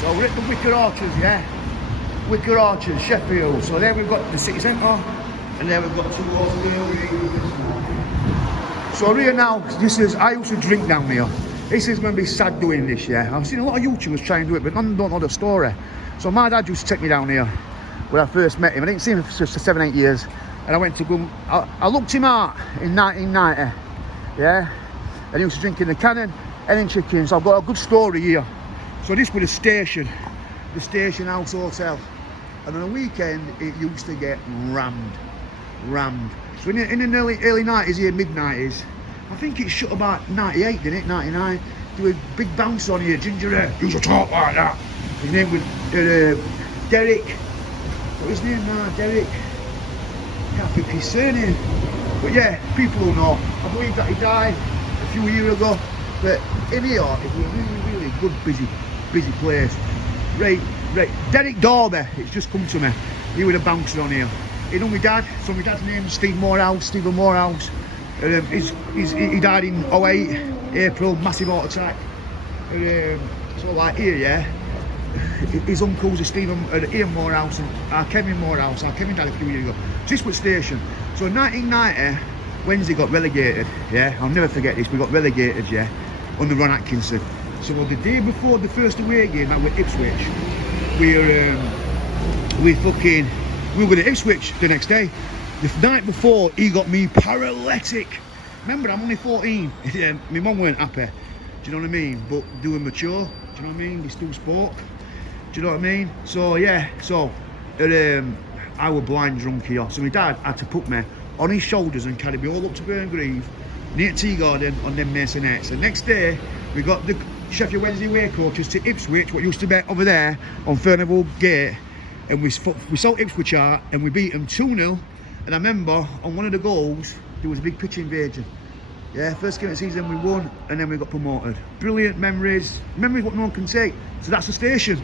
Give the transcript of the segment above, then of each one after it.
So we're at the Wicker Arches, yeah? Wicker Arches, Sheffield. So there we've got the city centre, and there we've got 2 horses here. So here now, I used to drink down here. This is going to be sad doing this, yeah? I've seen a lot of YouTubers try and do it, but none don't know the story. So my dad used to take me down here when I first met him. I didn't see him for 7-8 years. And I went to go, I looked him out in 1990, yeah? And he used to drink in the cannon, and in chickens. I've got a good story here. So this was the station house hotel. And on a weekend, it used to get rammed. So in the early 90s here, mid-90s, I think it shut about 98, didn't it, 99? There was a big bounce on here, ginger hair. He used to talk like that. His name was Derek. What was his name now? Derek. I can't think his surname. But yeah, people will know. I believe that he died a few years ago. But in here, it was a really good, busy place. Right. Derek Dorby, it's just come to me. He was a bouncer on here. He knew my dad, so my dad's name is Stephen Morehouse. He died in 08, April, massive heart attack. So like here, yeah, his uncles are Ian Morehouse and Kevin Morehouse. Kevin died a few years ago. So this was station. So in 1990, Wednesday got relegated, yeah. I'll never forget this, we got relegated, yeah, under Ron Atkinson. So the day before the first away game at Ipswich, we were going to Ipswich the next day. The night before, he got me paralytic. Remember, I'm only 14. Yeah, my mum weren't happy. Do you know what I mean? But they were mature. Do you know what I mean? They still spoke. Do you know what I mean? So yeah. So I was blind drunk here. So my dad had to put me on his shoulders and carry me all up to Burngreave, near Tea Garden, on them Masonettes. The next day, we got the Sheffield Wednesday away coaches to Ipswich, what used to be over there on Furnivall Gate, and we saw Ipswich out and we beat them 2-0. And I remember on one of the goals there was a big pitch invasion. Yeah, first game of the season we won, and then we got promoted. Brilliant memories what no one can take. So that's the station.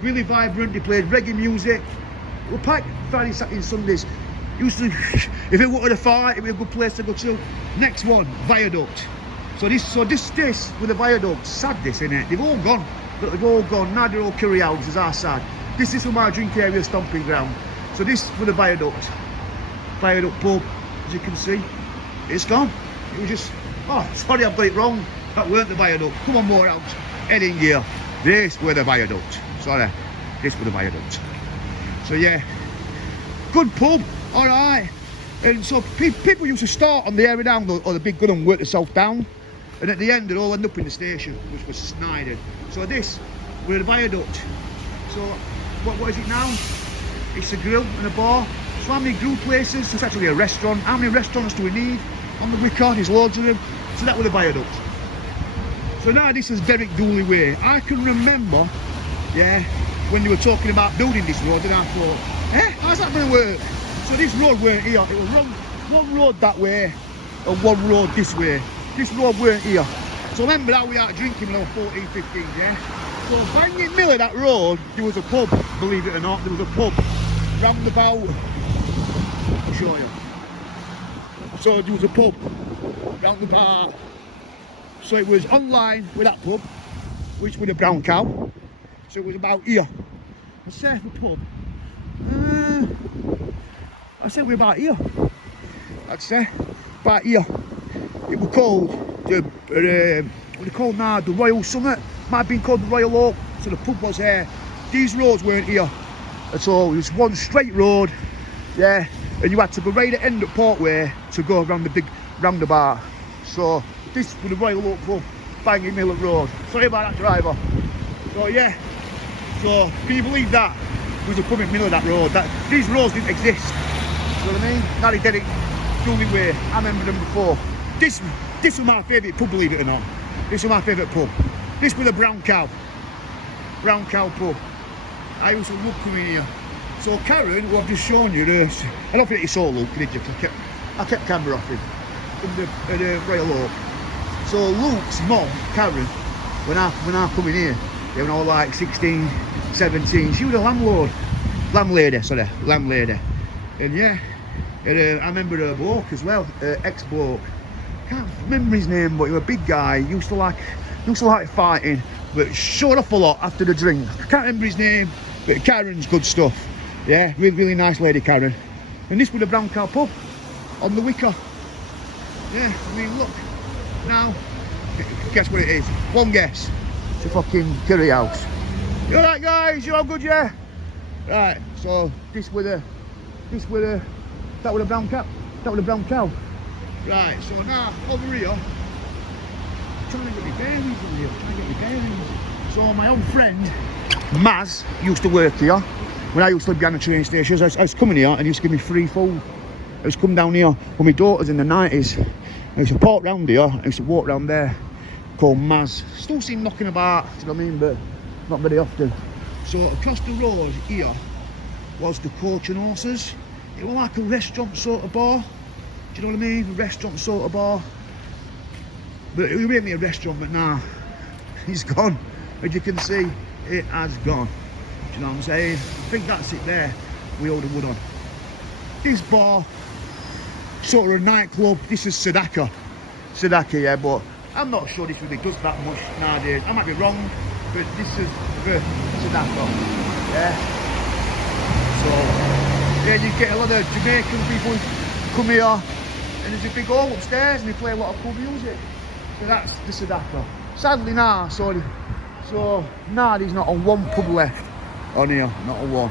Really vibrant. They played reggae music. We were packed Friday, Saturday, Sundays. Used to, if it wanted a fight, it was a good place to go to. Next one, Viaduct. So this with the Viaduct, sad this, innit? They've all gone. Now they're all curry houses, are sad. This is my drink area stomping ground. So this with the Viaduct pub, as you can see, it's gone. It was just, oh, sorry, I've got it wrong. That weren't the Viaduct. Come on, more out. Head in gear. This with the Viaduct. Sorry, this with the Viaduct. So yeah, good pub, all right. And so people used to start on the Hare and Hound or the big gun and work themselves down. And at the end, they'd all end up in the station, which was snided. So this, we're the Viaduct. So what is it now? It's a grill and a bar. So how many grill places? It's actually a restaurant. How many restaurants do we need? On the Wicker, there's loads of them. So that was the Viaduct. So now this is Derek Dooley Way. I can remember, yeah, when they were talking about building this road, and I thought, how's that going to work? So this road weren't here. It was one road that way and one road this way. This road weren't here. So remember how we had drinking when I was 14, 15, yeah? So bang in the middle of that road, there was a pub, believe it or not. There was a pub round about, I'll show you. So there was a pub round about. So it was online with that pub, which was a brown cow. So it was about here. I say the pub. I said we're about here. I'd say about here. It was called what they called now, the Royal Summit. Might have been called the Royal Oak. So the pub was here. These roads weren't here at all. It was one straight road, yeah. And you had to go right at the end of Portway to go around the big roundabout. So this was the Royal Oak pub, banging middle of the road. Sorry about that, driver. So yeah. So can you believe that? There was a pub in the middle of that road. These roads didn't exist. You know what I mean? Now they did it Dooley Way. I remember them before. This was my favourite pub, believe it or not. This was my favourite pub. This was a brown cow. Brown cow pub. I used to love coming here. So Karen, who I've just shown you this, I don't think you saw Luke, did you? I kept camera off him in the Royal Oak. So Luke's mum, Karen, when I come in here, when I was like 16, 17, she was a landlady. And yeah, and, I remember her bloke as well, ex-bloke. Can't remember his name, but he was a big guy. Used to like fighting. but showed off a lot after the drink. I can't remember his name, but Karen's good stuff. Yeah, really, really nice lady, Karen. And this was the Brown Cow pub on the Wicker. Yeah, I mean, look. Now, guess what it is? One guess. It's a fucking curry house. You alright, guys? You all good, yeah? Right, so that was a brown cow. That was a brown cow. Right, so now over here, I'm trying to get my bearings in here. So my old friend Maz used to work here when I used to live behind the train stations. I was coming here and he used to give me free food. I used to come down here with my daughters in the 90s. I used to park round here. I used to walk round there. Called Maz. Still see him knocking about. Do you know what I mean? But not very often. So across the road here was the Coach and Horses. It was like a restaurant sort of bar. Do you know what I mean? A restaurant sort of bar. But it was really a restaurant, but nah, it's gone. As you can see, it has gone. Do you know what I'm saying? I think that's it there. We all the wood on. This bar, sort of a nightclub. This is Sadaka. Sadaka, yeah, but I'm not sure this really does that much nowadays. I might be wrong, but this is the Sadaka. Yeah. So, yeah, you get a lot of Jamaican people come here, and there's a big hall upstairs, and they play a lot of cool music. So that's the Sadaka. Sadly, nah, sorry. So, nah, there's not on one pub left on here, not on one.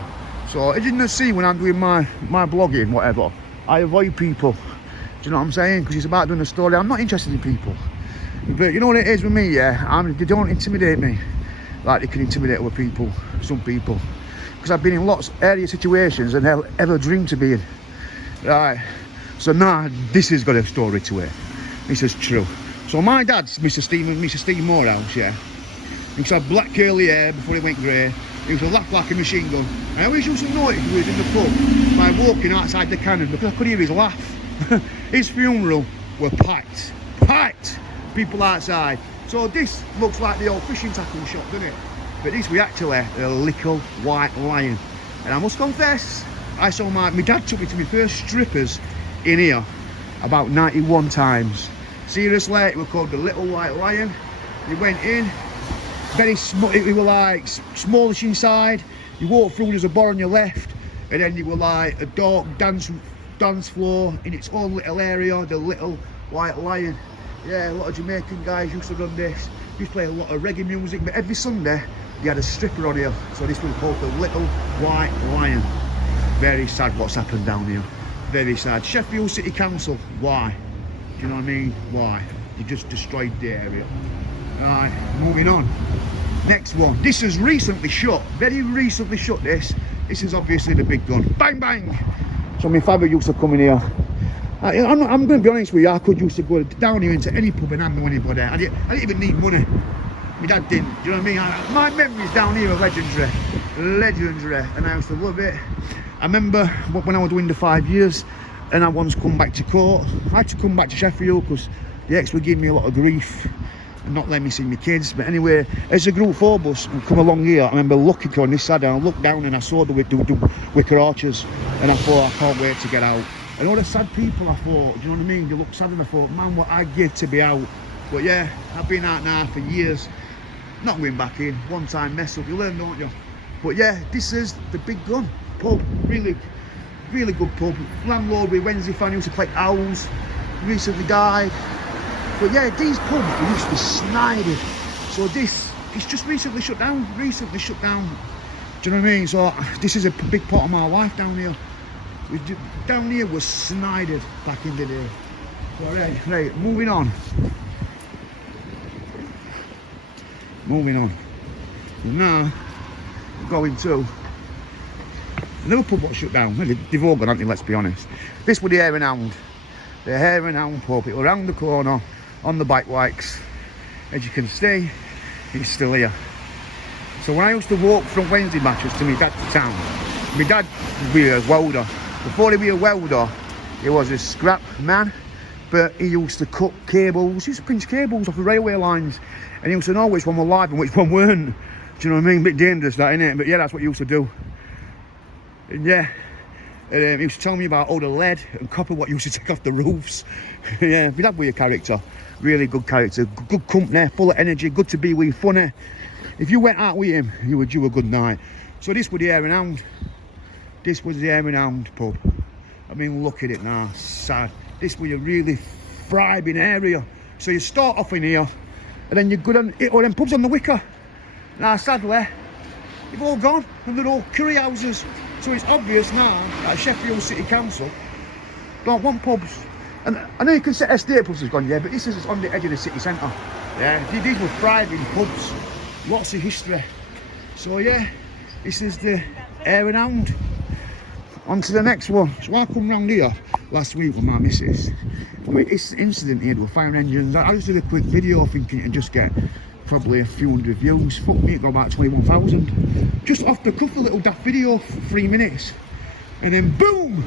So, as you can see when I'm doing my blogging, whatever, I avoid people. Do you know what I'm saying? Because it's about doing a story. I'm not interested in people. But you know what it is with me, yeah? They don't intimidate me like they can intimidate other people, some people. Because I've been in lots of area situations and they'll ever dream to be in. Right. So now this has got a story to it. This is true. So my dad's Mr. Steve Morehouse, yeah. He used to have black curly hair before he went grey. He used to laugh like a machine gun. And I always used to notice he was in the pub by walking outside the cannon because I could hear his laugh. His funeral were packed. Packed! People outside. So this looks like the old fishing tackle shop, doesn't it? But this was actually a little white lion. And I must confess, I saw my dad took me to my first strippers in here about 91 times. Seriously, it was called the Little White Lion. You went in, very small, it was like smallish inside. You walk through, there's a bar on your left, and then you were like a dark dance floor in its own little area, the Little White Lion. Yeah, a lot of Jamaican guys used to run this. Used to play a lot of reggae music, but every Sunday you had a stripper on here. So this was called the Little White Lion. Very sad what's happened down here. Very sad. Sheffield City Council, why? Do you know what I mean? Why? You just destroyed the area. Alright, moving on. Next one. This is recently shut. Very recently shut this. This is obviously the big gun. Bang, bang! So my father used to come in here. I'm going to be honest with you, I could used to go down here into any pub and handle anybody. I didn't even need money. My dad didn't, do you know what I mean? My memories down here are legendary. Legendary, and I used to love it. I remember when I was doing the 5 years, and I once come back to court. I had to come back to Sheffield because the ex were giving me a lot of grief and not letting me see my kids. But anyway, as a Group 4 bus would come along here, I remember looking on this side and I looked down and I saw the Wicker arches, and I thought, I can't wait to get out. And all the sad people, I thought, do you know what I mean? They look sad, and I thought, man, what I'd give to be out. But yeah, I've been out now for years. Not going back in. One time mess up, you learn, don't you? But yeah, this is the big gun pub. Really, really good pub. Landlord with Wednesday fan used to collect owls. Recently died. But yeah, these pubs used to be snided. So this, it's just recently shut down. Recently shut down. Do you know what I mean? So this is a big part of my life down here. Down here was snided back in the day. Right, moving on. Moving on. Now, going to another pub got shut down. They've all gone, haven't they, let's be honest. This was the Hare and Hound. The Hare and Hound pub. It was around the corner on the bike bikes. As you can see, it's still here. So when I used to walk from Wednesday matches to my dad's town, my dad was a welder. Before he was a welder, he was a scrap man, but he used to cut cables. He used to pinch cables off the railway lines, and he used to know which one were live and which one weren't. Do you know what I mean? A bit dangerous, that, innit? But yeah, that's what he used to do. And yeah, he used to tell me about all the lead and copper what he used to take off the roofs. Yeah, my dad was a character, really good character, good company, full of energy, good to be with, funny. if you went out with him, you would do a good night. So this was the Hare and Hound. This was the Hare and Hound pub. I mean, look at it now, sad. This was a really thriving area. So you start off in here, and then you go down, or them pubs on the Wicker. Now, sadly, they've all gone, and they're all curry houses. So it's obvious now that Sheffield City Council don't want pubs. And I know you can say estate pubs has gone, yeah, but this is on the edge of the city centre. Yeah, these were thriving pubs, lots of history. So yeah, this is the Hare and Hound. On to the next one. So I come round here last week with my missus. This incident here with fire engines. I just did a quick video thinking it'd just get probably a few hundred views. Fuck me, it got about 21,000. Just off the cuff, a little daft video for 3 minutes. And then boom!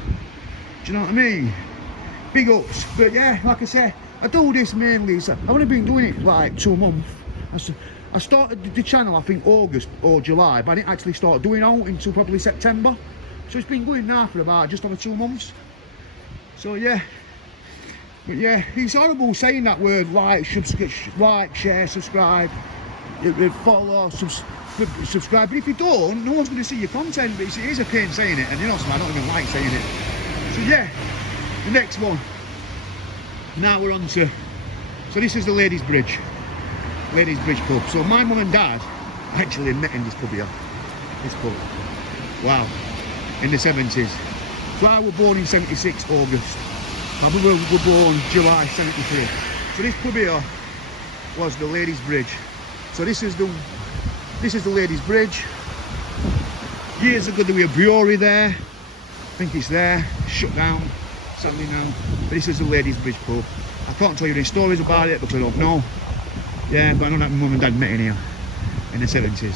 Do you know what I mean? Big ups. But yeah, like I say, I do this mainly. So I've only been doing it like 2 months. I started the channel, I think August or July, but I didn't actually start doing out until probably September. So it's been going now for about just over 2 months. So yeah. But yeah, it's horrible saying that word, like, share, subscribe, follow, subscribe. But if you don't, no one's going to see your content. But it is a pain saying it, and you know, so I don't even like saying it. So yeah, the next one. Now we're on to, so this is the Ladies Bridge pub. So my mum and dad actually met in this pub here, this pub. Wow, in the 70s. So I was born in 76 August. My brother was born July 73. So this pub here was the Ladies Bridge. So this is the Ladies Bridge. Years ago there was a brewery there. I think it's there, shut down, sadly now. But this is the Ladies Bridge pub. I can't tell you any stories about it because I don't know. Yeah, but I know that my mum and dad met in here in the 70s. Do you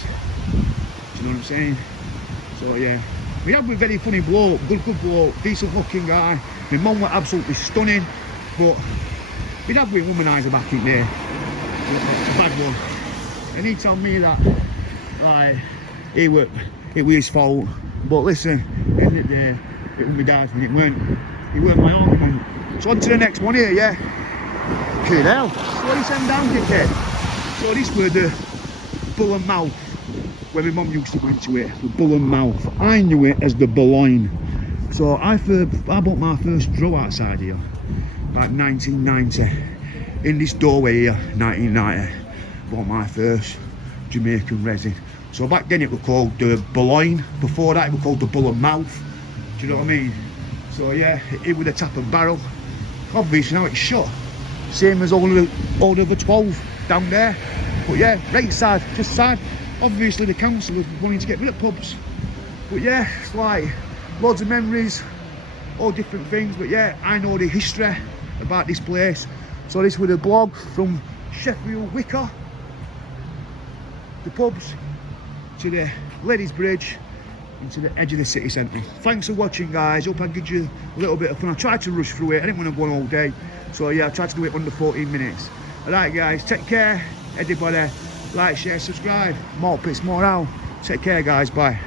know what I'm saying? So yeah. We had a very funny bloke, good bloke, decent looking guy. My mum was absolutely stunning, but my dad was a womaniser back in there. A bad one. And he told me that like it was his fault. But listen, at the end of the day, it was my dad and it weren't my argument. So on to the next one here, yeah. Fucking hell. Slow this end down, dickhead. So this was the Bull and Mouth, where my mum used to go into it, the Bull and Mouth. I knew it as the Boulogne. So I bought my first draw outside here, about 1990. In this doorway here, 1990, bought my first Jamaican resin. So back then it was called the Boulogne. Before that it was called the Bull and Mouth. Do you know what I mean? So yeah, it was a tap and barrel. Obviously now it's shut. Same as all of the 12 down there. But yeah, right sad, just sad. Obviously the council was wanting to get rid of pubs. But yeah, it's like loads of memories, all different things. But yeah, I know the history about this place. So this was a blog from Sheffield Wicker, the pubs, to the Ladies Bridge, into the edge of the city centre. Thanks for watching, guys. Hope I give you a little bit of fun. I tried to rush through it, I didn't want to go on all day. So yeah, I tried to do it under 14 minutes. Alright guys, take care, everybody. Like, share, subscribe. More pits, more out. Take care guys, bye.